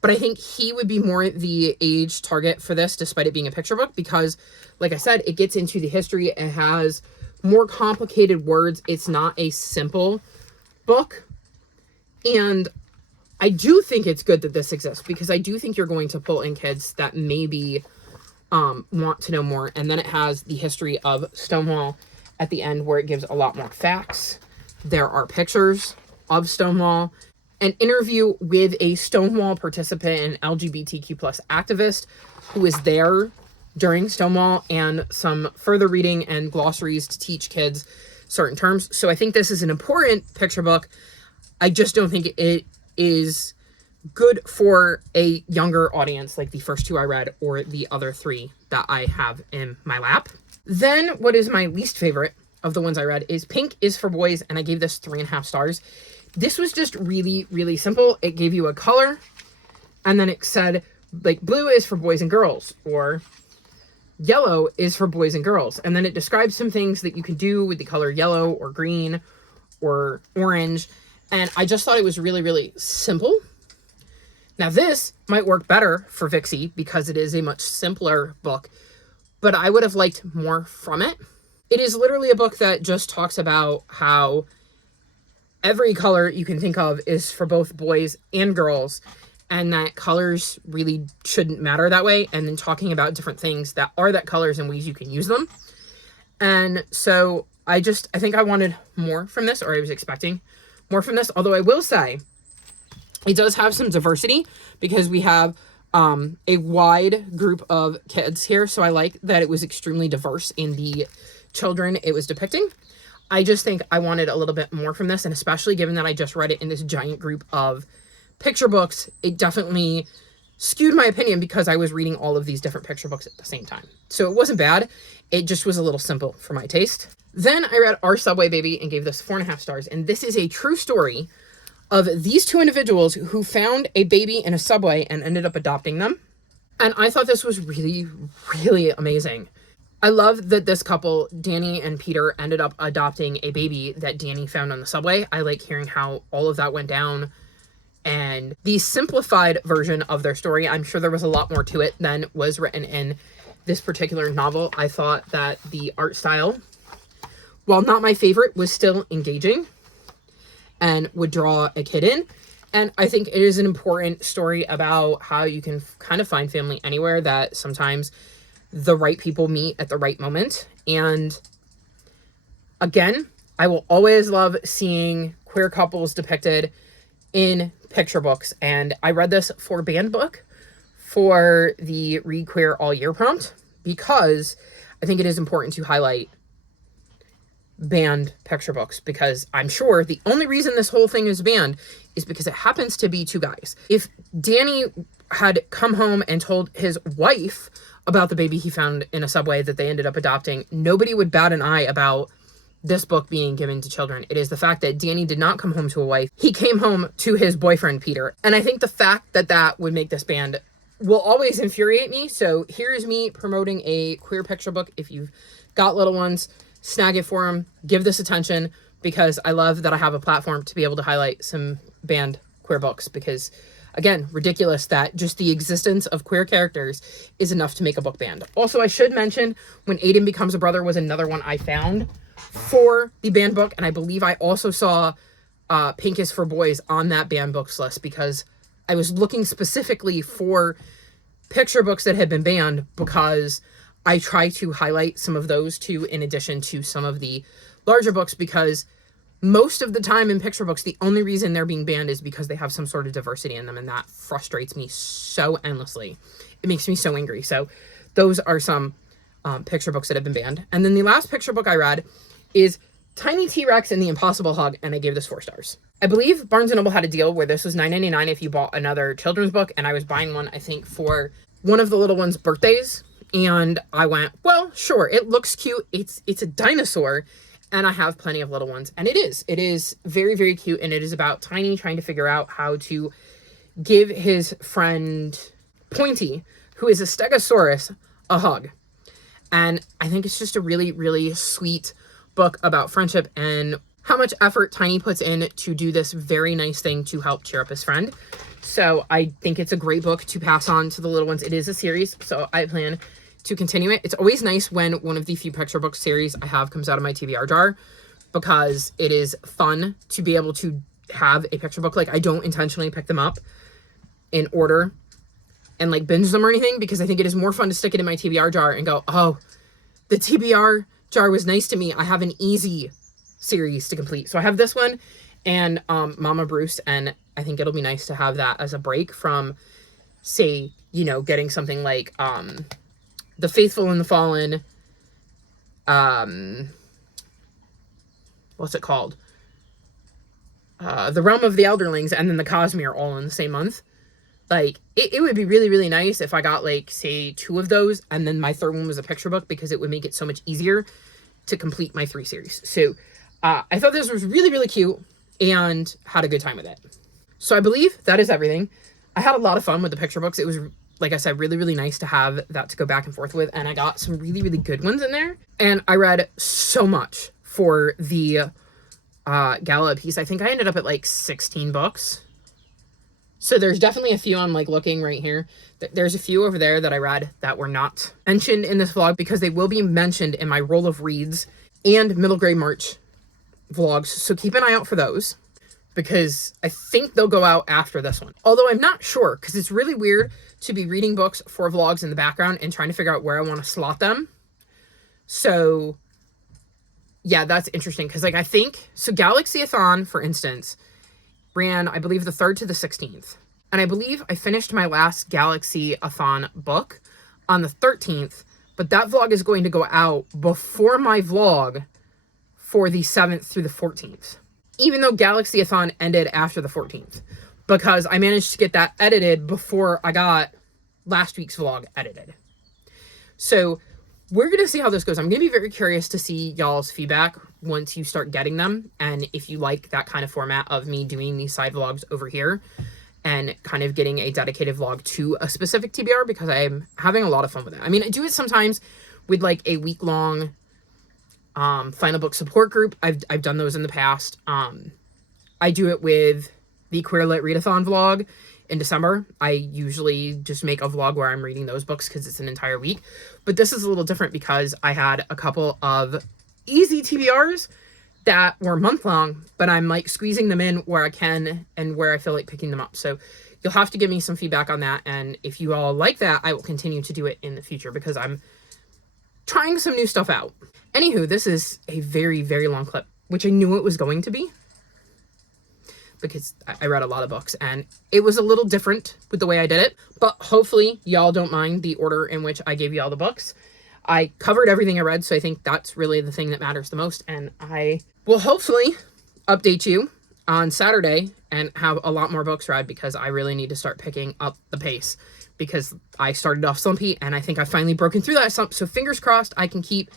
but I think he would be more the age target for this, despite it being a picture book, because like I said, it gets into the history. It has more complicated words. It's not a simple book. And I do think it's good that this exists, because I do think you're going to pull in kids that maybe want to know more. And then it has the history of Stonewall at the end, where it gives a lot more facts. There are pictures of Stonewall, an interview with a Stonewall participant and LGBTQ plus activist who was there during Stonewall, and some further reading and glossaries to teach kids certain terms. So I think this is an important picture book. I just don't think it is good for a younger audience, like the first two I read or the other three that I have in my lap. Then what is my least favorite of the ones I read is Pink is for Boys, and I gave this 3.5 stars. This was just really, really simple. It gave you a color, and then it said, like, blue is for boys and girls, or yellow is for boys and girls. And then it describes some things that you can do with the color yellow or green or orange. And I just thought it was really, really simple. Now, this might work better for Vixie because it is a much simpler book, but I would have liked more from it. It is literally a book that just talks about how every color you can think of is for both boys and girls, and that colors really shouldn't matter that way, and then talking about different things that are that colors and ways you can use them. And so I think I wanted more from this, or I was expecting more from this, although I will say it does have some diversity because we have a wide group of kids here. So I like that it was extremely diverse in the children it was depicting. I just think I wanted a little bit more from this, and especially given that I just read it in this giant group of picture books, it definitely skewed my opinion because I was reading all of these different picture books at the same time. So it wasn't bad. It just was a little simple for my taste. Then I read Our Subway Baby and gave this 4.5 stars. And this is a true story of these two individuals who found a baby in a subway and ended up adopting them. And I thought this was really, really amazing. I love that this couple, Danny and Peter, ended up adopting a baby that Danny found on the subway. I like hearing how all of that went down. And the simplified version of their story, I'm sure there was a lot more to it than was written in this particular novel. I thought that the art style, while not my favorite, was still engaging and would draw a kid in. And I think it is an important story about how you can kind of find family anywhere, that sometimes the right people meet at the right moment. And again, I will always love seeing queer couples depicted in picture books. And I read this for banned book for the Read Queer All Year prompt because I think it is important to highlight banned picture books, because I'm sure the only reason this whole thing is banned is because it happens to be two guys. If Danny had come home and told his wife about the baby he found in a subway that they ended up adopting, nobody would bat an eye about this book being given to children. It is the fact that Danny did not come home to a wife. He came home to his boyfriend, Peter. And I think the fact that that would make this banned will always infuriate me. So here's me promoting a queer picture book. If you've got little ones, snag it for them. Give this attention, because I love that I have a platform to be able to highlight some banned queer books, because again, ridiculous that just the existence of queer characters is enough to make a book banned. Also, I should mention When Aiden Becomes a Brother was another one I found for the banned book. And I believe I also saw Pink is for Boys on that banned books list, because I was looking specifically for picture books that had been banned, because I try to highlight some of those too, in addition to some of the larger books, because most of the time in picture books, the only reason they're being banned is because they have some sort of diversity in them. And that frustrates me so endlessly. It makes me so angry. So those are some picture books that have been banned. And then the last picture book I read is Tiny T-Rex and the Impossible Hug, and I gave this 4 stars. I believe Barnes & Noble had a deal where this was $9.99 if you bought another children's book, and I was buying one, I think, for one of the little ones' birthdays. And I went, well, sure, it looks cute. It's a dinosaur, and I have plenty of little ones. And it is very, very cute. And it is about Tiny trying to figure out how to give his friend Pointy, who is a Stegosaurus, a hug. And I think it's just a really, really sweet book about friendship and how much effort Tiny puts in to do this very nice thing to help cheer up his friend. So I think it's a great book to pass on to the little ones. It is a series, so I plan to continue it. It's always nice when one of the few picture book series I have comes out of my TBR jar, because it is fun to be able to have a picture book. Like, I don't intentionally pick them up in order and like binge them or anything, because I think it is more fun to stick it in my TBR jar and go, oh, the TBR jar was nice to me. I have an easy series to complete. So I have this one and Mama Bruce, and I think it'll be nice to have that as a break from, say, you know, getting something like The Faithful and the Fallen, what's it called? The Realm of the Elderlings, and then the Cosmere all in the same month. Like, it would be really, really nice if I got, like, say 2 of those, and then my third one was a picture book, because it would make it so much easier to complete my 3 series. So I thought this was really, really cute and had a good time with it. So I believe that is everything. I had a lot of fun with the picture books. It was, like I said, really, really nice to have that to go back and forth with. And I got some really, really good ones in there. And I read so much for the Gala piece. I think I ended up at like 16 books. So there's definitely a few, I'm like looking right here. There's a few over there that I read that were not mentioned in this vlog, because they will be mentioned in my roll of reads and middle grade March vlogs. So keep an eye out for those, because I think they'll go out after this one. Although I'm not sure, because it's really weird to be reading books for vlogs in the background and trying to figure out where I want to slot them. So yeah, that's interesting, because like I think, so Galaxy-a-thon, for instance, ran, I believe, the 3rd to the 16th. And I believe I finished my last Galaxy-a-thon book on the 13th, but that vlog is going to go out before my vlog for the 7th through the 14th. Even though Galaxy-a-thon ended after the 14th, because I managed to get that edited before I got last week's vlog edited. So we're going to see how this goes. I'm going to be very curious to see y'all's feedback once you start getting them, and if you like that kind of format of me doing these side vlogs over here and kind of getting a dedicated vlog to a specific TBR, because I'm having a lot of fun with it. I mean, I do it sometimes with like a week-long final book support group. I've done those in the past. I do it with the Queer Lit Readathon vlog in December. I usually just make a vlog where I'm reading those books because it's an entire week. But this is a little different because I had a couple of easy TBRs that were month-long, but I'm like squeezing them in where I can and where I feel like picking them up. So you'll have to give me some feedback on that. And if you all like that, I will continue to do it in the future, because I'm trying some new stuff out. Anywho, this is a very, very long clip, which I knew it was going to be, because I read a lot of books and it was a little different with the way I did it, but hopefully y'all don't mind the order in which I gave you all the books. I covered everything I read, so I think that's really the thing that matters the most, and I will hopefully update you on Saturday and have a lot more books read, because I really need to start picking up the pace, because I started off slumpy and I think I've finally broken through that slump. So fingers crossed I can keep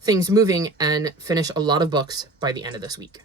things moving and finish a lot of books by the end of this week.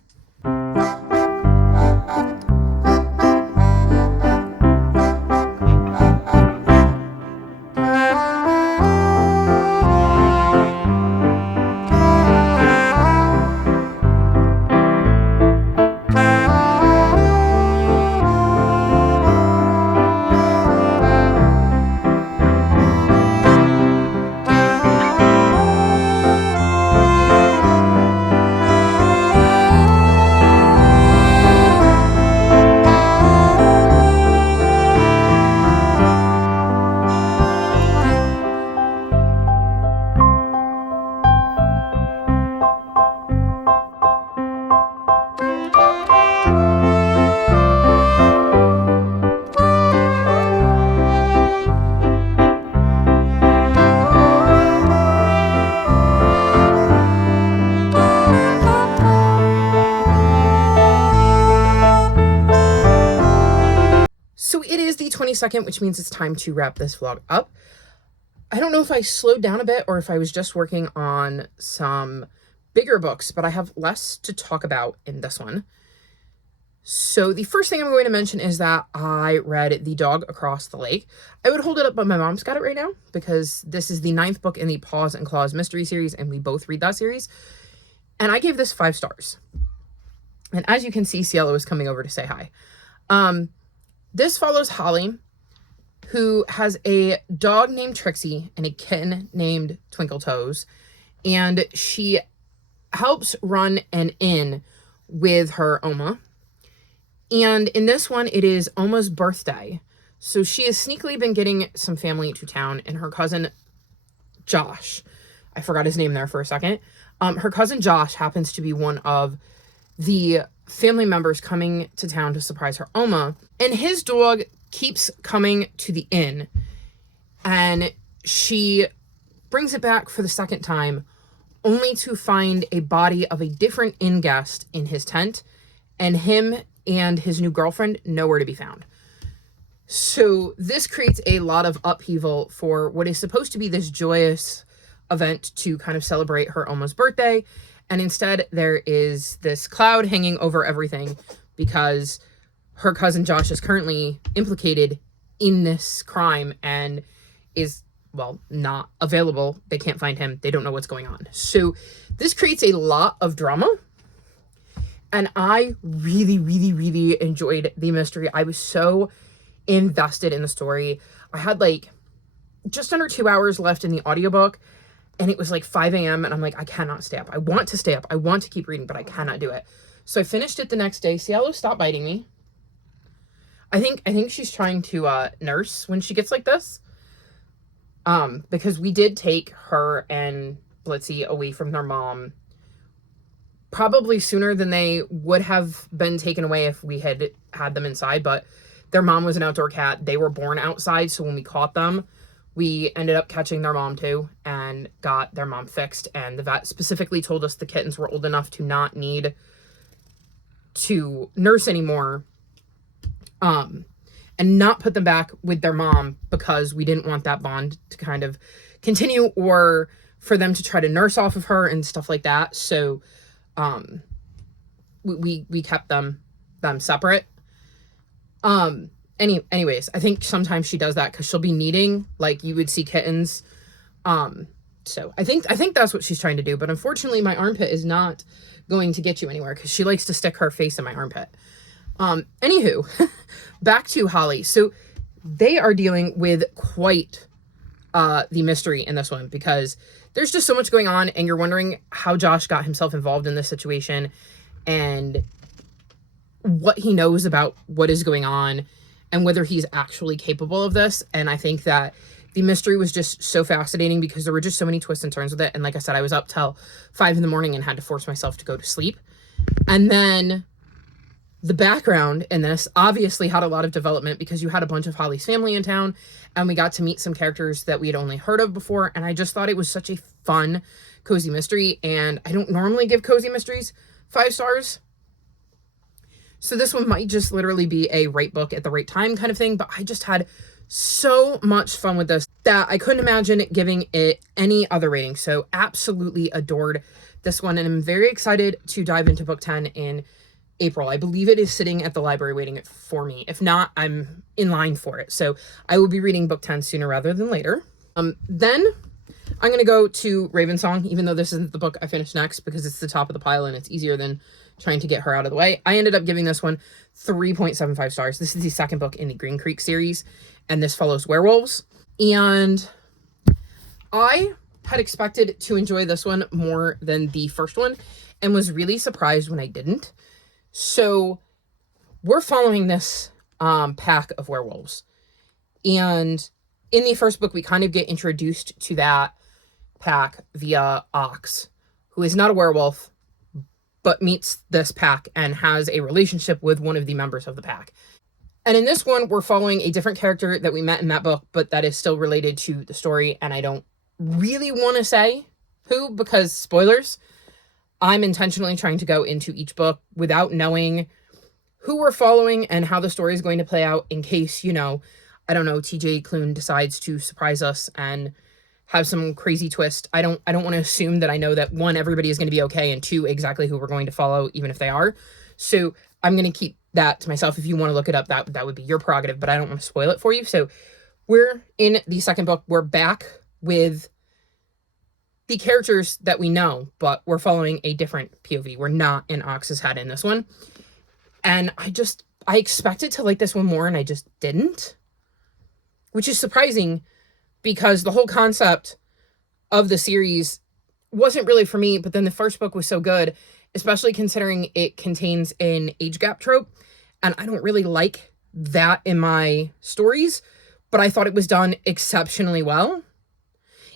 So it is the 22nd, which means it's time to wrap this vlog up. I don't know if I slowed down a bit or if I was just working on some bigger books, but I have less to talk about in this one. So the first thing I'm going to mention is that I read The Dog Across the Lake. I would hold it up, but my mom's got it right now, because this is the 9th book in the Paws and Claws mystery series, and we both read that series. And I gave this 5 stars. And as you can see, Cielo is coming over to say hi. This follows Holly, who has a dog named Trixie and a kitten named Twinkle Toes, and she helps run an inn with her Oma. And in this one, it is Oma's birthday, so she has sneakily been getting some family to town, and her cousin Josh, I forgot his name there for a second, her cousin Josh happens to be one of the family members coming to town to surprise her Oma, and his dog keeps coming to the inn, and she brings it back for the second time, only to find a body of a different inn guest in his tent, and him and his new girlfriend nowhere to be found. So this creates a lot of upheaval for what is supposed to be this joyous event to kind of celebrate her almost birthday. And instead, there is this cloud hanging over everything because her cousin Josh is currently implicated in this crime and is, well, not available. They can't find him. They don't know what's going on. So this creates a lot of drama. And I really, really, really enjoyed the mystery. I was so invested in the story. I had like just under 2 hours left in the audiobook, and it was like 5 a.m. and I'm like, I cannot stay up. I want to stay up. I want to keep reading, but I cannot do it. So I finished it the next day. Cielo stopped biting me. I think she's trying to nurse when she gets like this. Because we did take her and Blitzy away from their mom probably sooner than they would have been taken away if we had had them inside, but their mom was an outdoor cat. They were born outside, so when we caught them, we ended up catching their mom too and got their mom fixed. And the vet specifically told us the kittens were old enough to not need to nurse anymore, and not put them back with their mom because we didn't want that bond to kind of continue or for them to try to nurse off of her and stuff like that. So we kept them separate. Anyways, I think sometimes she does that because she'll be kneading, like you would see kittens. So I think that's what she's trying to do. But unfortunately, my armpit is not going to get you anywhere because she likes to stick her face in my armpit. Anywho, back to Holly. So they are dealing with quite the mystery in this one because there's just so much going on and you're wondering how Josh got himself involved in this situation and what he knows about what is going on and whether he's actually capable of this. And I think that the mystery was just so fascinating because there were just so many twists and turns with it. And like I said, I was up till 5 a.m. and had to force myself to go to sleep. And then the background in this obviously had a lot of development because you had a bunch of Holly's family in town and we got to meet some characters that we had only heard of before. And I just thought it was such a fun, cozy mystery. And I don't normally give cozy mysteries 5 stars. So this one might just literally be a right book at the right time kind of thing. But I just had so much fun with this that I couldn't imagine giving it any other rating. So absolutely adored this one. And I'm very excited to dive into book 10 in April. I believe it is sitting at the library waiting for me. If not, I'm in line for it. So I will be reading book 10 sooner rather than later. Then I'm going to go to Ravensong, even though this isn't the book I finished next because it's the top of the pile and it's easier than trying to get her out of the way. I ended up giving this one 3.75 stars. This is the second book in the Green Creek series, and this follows werewolves. And I had expected to enjoy this one more than the first one and was really surprised when I didn't. So we're following this pack of werewolves. And in the first book, we kind of get introduced to that pack via Ox, who is not a werewolf, but meets this pack and has a relationship with one of the members of the pack. And in this one, we're following a different character that we met in that book, but that is still related to the story. And I don't really want to say who, because spoilers. I'm intentionally trying to go into each book without knowing who we're following and how the story is going to play out in case, I don't know, TJ Klune decides to surprise us and have some crazy twist. I don't want to assume that I know that 1, everybody is going to be okay, and 2, exactly who we're going to follow, even if they are. So I'm going to keep that to myself. If you want to look it up, that would be your prerogative, but I don't want to spoil it for you. So we're in the second book. We're back with the characters that we know, but we're following a different POV. We're not in Ox's head in this one. And I expected to like this one more, and I just didn't. Which is surprising because the whole concept of the series wasn't really for me, but then the first book was so good, especially considering it contains an age gap trope. And I don't really like that in my stories, but I thought it was done exceptionally well,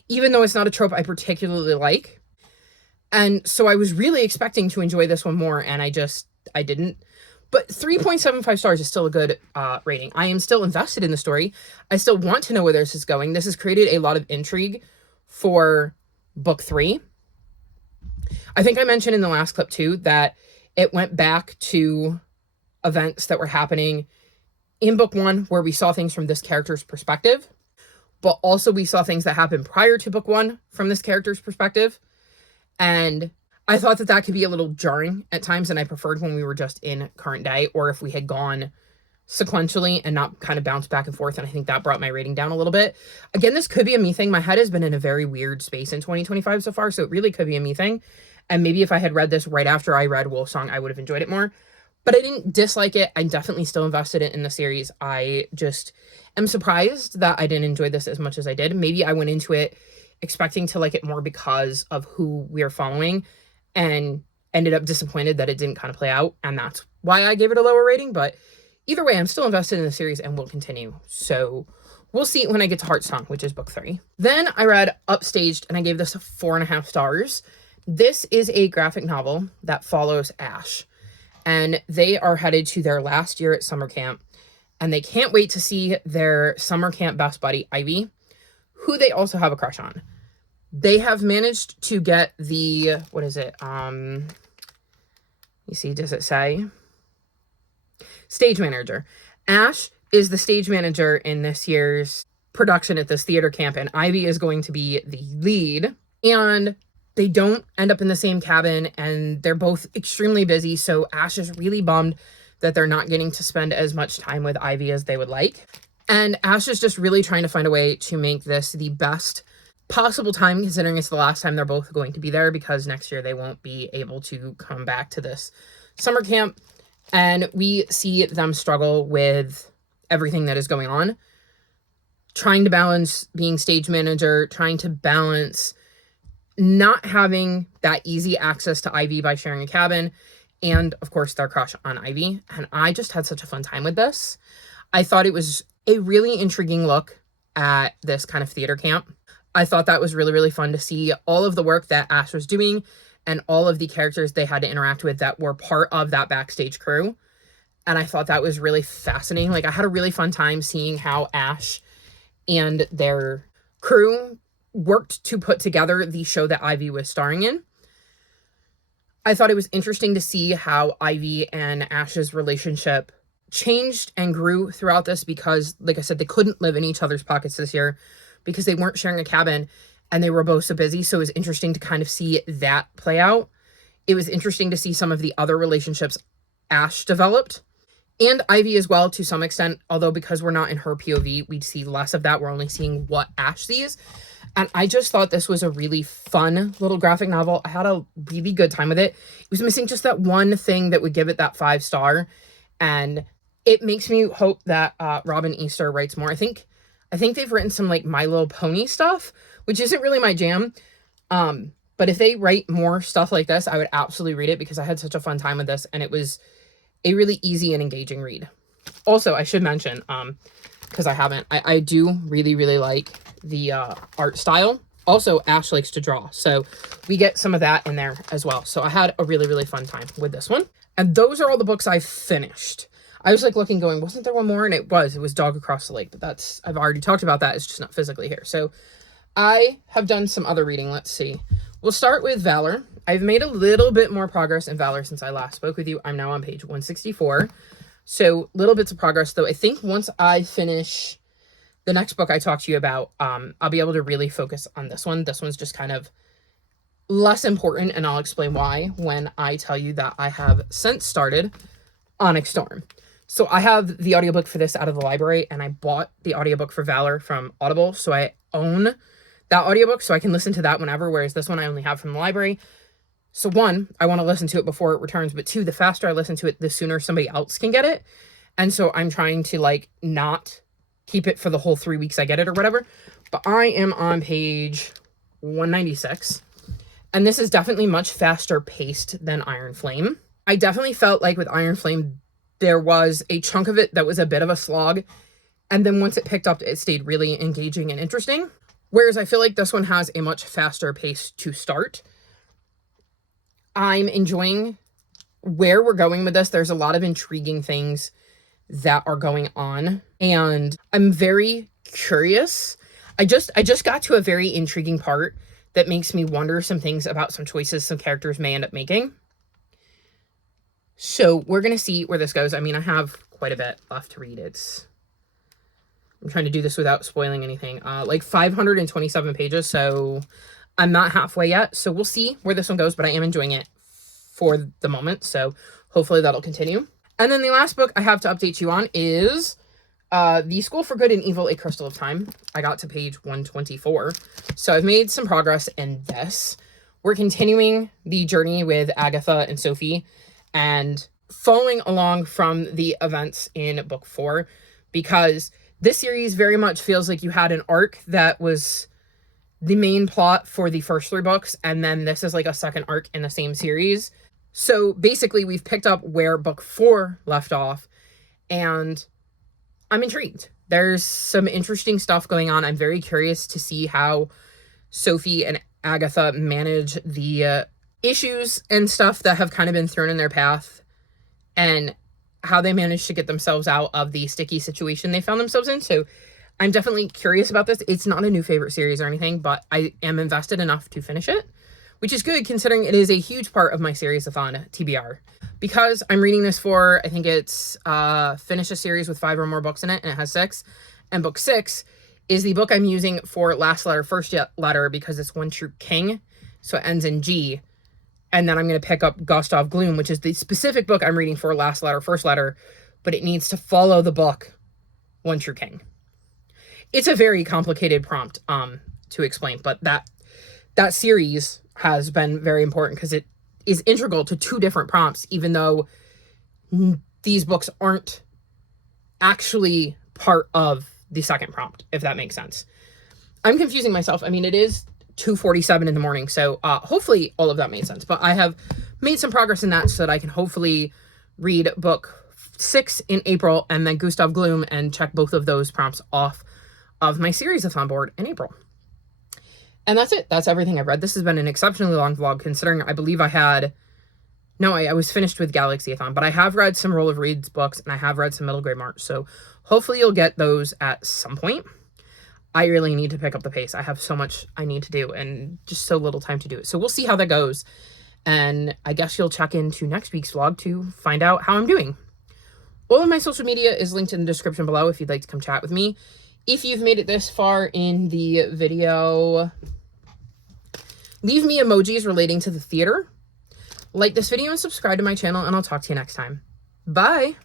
even though it's not a trope I particularly like. And so I was really expecting to enjoy this one more, and I didn't. But 3.75 stars is still a good rating. I am still invested in the story. I still want to know where this is going. This has created a lot of intrigue for book 3. I think I mentioned in the last clip too that it went back to events that were happening in book 1 where we saw things from this character's perspective, but also we saw things that happened prior to book 1 from this character's perspective. And I thought that that could be a little jarring at times, and I preferred when we were just in current day, or if we had gone sequentially and not kind of bounced back and forth, and I think that brought my rating down a little bit. Again, this could be a me thing. My head has been in a very weird space in 2025 so far, so it really could be a me thing. And maybe if I had read this right after I read Wolfsong, I would have enjoyed it more. But I didn't dislike it. I'm definitely still invested in the series. I just am surprised that I didn't enjoy this as much as I did. Maybe I went into it expecting to like it more because of who we are following, and ended up disappointed that it didn't kind of play out, and that's why I gave it a lower rating. But either way, I'm still invested in the series and will continue. So we'll see when I get to Heartsong, which is book 3. Then I read Upstaged, and I gave this 4.5 stars. This is a graphic novel that follows Ash, and they are headed to their last year at summer camp, and they can't wait to see their summer camp best buddy, Ivy, who they also have a crush on. They have managed to get the, what is it? You see, does it say? Stage manager. Ash is the stage manager in this year's production at this theater camp, and Ivy is going to be the lead. And they don't end up in the same cabin, and they're both extremely busy, so Ash is really bummed that they're not getting to spend as much time with Ivy as they would like. And Ash is just really trying to find a way to make this the best possible time, considering it's the last time they're both going to be there, because next year they won't be able to come back to this summer camp. And we see them struggle with everything that is going on, trying to balance being stage manager, trying to balance not having that easy access to Ivy by sharing a cabin, and of course their crush on Ivy. And I just had such a fun time with this. I thought it was a really intriguing look at this kind of theater camp. I thought that was really, really fun to see all of the work that Ash was doing and all of the characters they had to interact with that were part of that backstage crew. And I thought that was really fascinating. Like, I had a really fun time seeing how Ash and their crew worked to put together the show that Ivy was starring in. I thought it was interesting to see how Ivy and Ash's relationship changed and grew throughout this, because, like I said, they couldn't live in each other's pockets this year because they weren't sharing a cabin and they were both so busy. So it was interesting to kind of see that play out. It was interesting to see some of the other relationships Ash developed, and Ivy as well to some extent, although because we're not in her POV, we'd see less of that. We're only seeing what Ash sees. And I just thought this was a really fun little graphic novel. I had a really good time with it. It was missing just that one thing that would give it that 5-star. And it makes me hope that Robin Easter writes more. I think they've written some like My Little Pony stuff, which isn't really my jam. But if they write more stuff like this, I would absolutely read it, because I had such a fun time with this, and it was a really easy and engaging read. Also, I should mention, because I haven't, I do really, really like the art style. Also, Ash likes to draw, so we get some of that in there as well. So I had a really, really fun time with this one. And those are all the books I finished. I was like looking, going, wasn't there one more? And it was Dog Across the Lake, but I've already talked about that. It's just not physically here. So I have done some other reading. Let's see. We'll start with Valor. I've made a little bit more progress in Valor since I last spoke with you. I'm now on page 164. So little bits of progress, though. I think once I finish the next book I talked to you about, I'll be able to really focus on this one. This one's just kind of less important, and I'll explain why when I tell you that I have since started Onyx Storm. So I have the audiobook for this out of the library, and I bought the audiobook for Valor from Audible, so I own that audiobook, so I can listen to that whenever, whereas this one I only have from the library. So one, I want to listen to it before it returns, but two, the faster I listen to it, the sooner somebody else can get it. And so I'm trying to like not keep it for the whole 3 weeks I get it or whatever. But I am on page 196, and this is definitely much faster paced than Iron Flame. I definitely felt like with Iron Flame, there was a chunk of it that was a bit of a slog, and then once it picked up, it stayed really engaging and interesting. Whereas I feel like this one has a much faster pace to start. I'm enjoying where we're going with this. There's a lot of intriguing things that are going on, and I'm very curious. I just got to a very intriguing part that makes me wonder some things about some choices some characters may end up making. So we're going to see where this goes. I mean, I have quite a bit left to read. I'm trying to do this without spoiling anything. Like 527 pages, so I'm not halfway yet. So we'll see where this one goes, but I am enjoying it for the moment. So hopefully that'll continue. And then the last book I have to update you on is The School for Good and Evil, A Crystal of Time. I got to page 124. So I've made some progress in this. We're continuing the journey with Agatha and Sophie and following along from the events in book 4, because this series very much feels like you had an arc that was the main plot for the first 3 books, and then this is like a second arc in the same series. So basically we've picked up where book 4 left off, and I'm intrigued. There's some interesting stuff going on. I'm very curious to see how Sophie and Agatha manage the issues and stuff that have kind of been thrown in their path, and how they managed to get themselves out of the sticky situation they found themselves in. So I'm definitely curious about this. It's not a new favorite series or anything, but I am invested enough to finish it, which is good considering it is a huge part of my series-a-thon TBR. Because I'm reading this for, I think it's finish a series with 5 or more books in it, and it has 6. And book 6 is the book I'm using for last letter, first letter, because it's One True King. So it ends in G. And then I'm going to pick up Gustav Gloom, which is the specific book I'm reading for last letter, first letter, but it needs to follow the book One True King. It's a very complicated prompt to explain, but that series has been very important because it is integral to 2 different prompts, even though these books aren't actually part of the second prompt, if that makes sense. I'm confusing myself. I mean, it is 2:47 in the morning, so hopefully all of that made sense. But I have made some progress in that so that I can hopefully read book 6 in April and then Gustav Gloom and check both of those prompts off of my series-a-thon board in April. And that's it. That's everything I've read. This has been an exceptionally long vlog, considering I believe I was finished with Galaxy-a-thon, but I have read some Roll of Reeds books, and I have read some Middle Grade March, so hopefully you'll get those at some point. I really need to pick up the pace. I have so much I need to do, and just so little time to do it. So we'll see how that goes, and I guess you'll check into next week's vlog to find out how I'm doing. All of my social media is linked in the description below if you'd like to come chat with me. If you've made it this far in the video, leave me emojis relating to the theater. Like this video and subscribe to my channel, and I'll talk to you next time. Bye!